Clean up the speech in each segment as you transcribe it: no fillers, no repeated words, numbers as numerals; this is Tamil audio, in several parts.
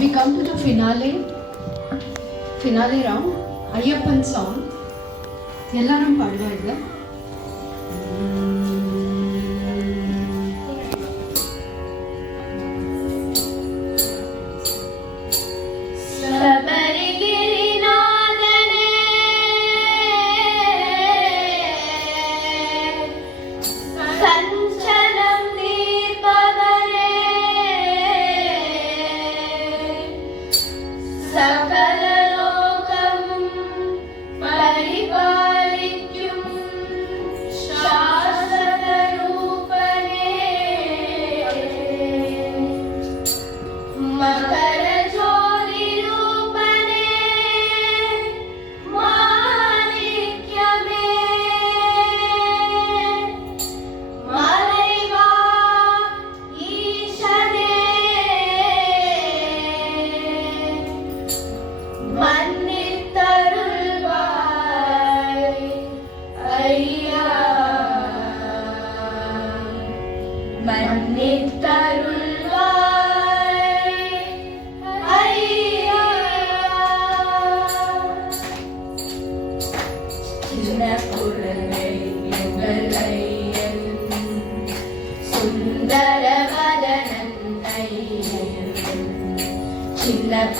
we come to the finale round. Ayyappan song. Ellarum paduva idu.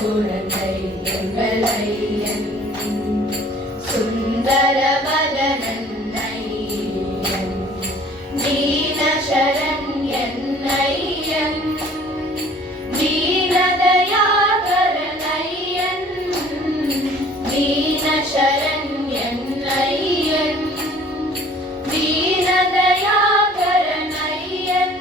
குழந்தை எங்கள் ஐயன் சுந்தரவதனன் ஐயன் தீனசரண் என் ஐயன் தீனதயாகரன் ஐயன் தீனசரண் என் ஐயன் தீனதயாகரன் ஐயன்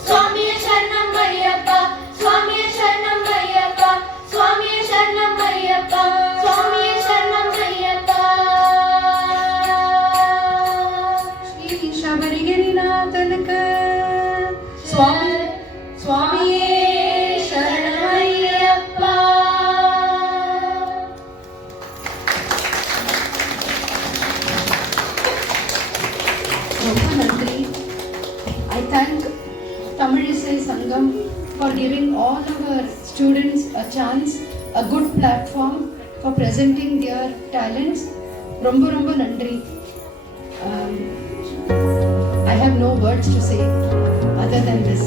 Swami Sharanam Ayyappa Swami Sharanam Ayyappa Swami Sharanam Ayyappa Swami Sharanam Ayyappa Swami Sharanam Ayyappa Shri Shabarigirinathanaga Swami Sharanam Ayyappa giving all our students a chance, a good platform for presenting their talents. ரொம்ப ரொம்ப நன்றி. I have no words to say other than this.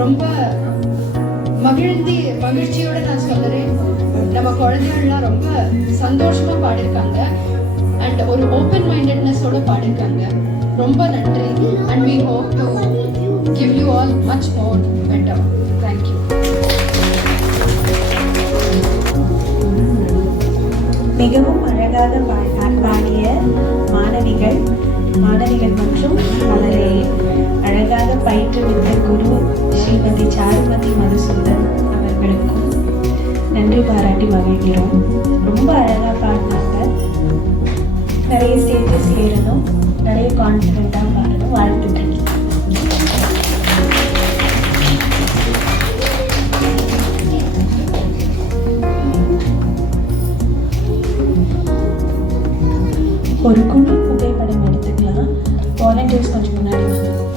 ரொம்ப மகிழ்ச்சியோட நான் சொல்றேன், நம்ம குழந்தைகள்லாம் ரொம்ப சந்தோஷமா பாடிருக்காங்க அண்ட் ஒரு ஓப்பன் மைண்டட்னஸோட பாடிருக்காங்க. ரொம்ப நன்றி. And we hope to give you all much more better. Thank you. மிகவும் அழகாக பாடிய மாணவிகள் மற்றும் அவரை அழகாக பயிற்றுவித்த குரு ஸ்ரீமதி சாருமதி மதுசூதன் அவர்களுக்கும் நன்றி பாராட்டி மகிழ்கிறோம். ரொம்ப அழகாக பாடினாங்க. நிறைய ஸ்டேஜஸ் ஏறணும், நிறைய கான்ஃபிடென்ட்டாக பாடணும். வாழ்த்துக்கள். ஒரு குழு புகைப்படம் எடுத்துக்கலாம். வாலண்டியர்ஸ் கொஞ்சம் முன்னாடி வாங்க.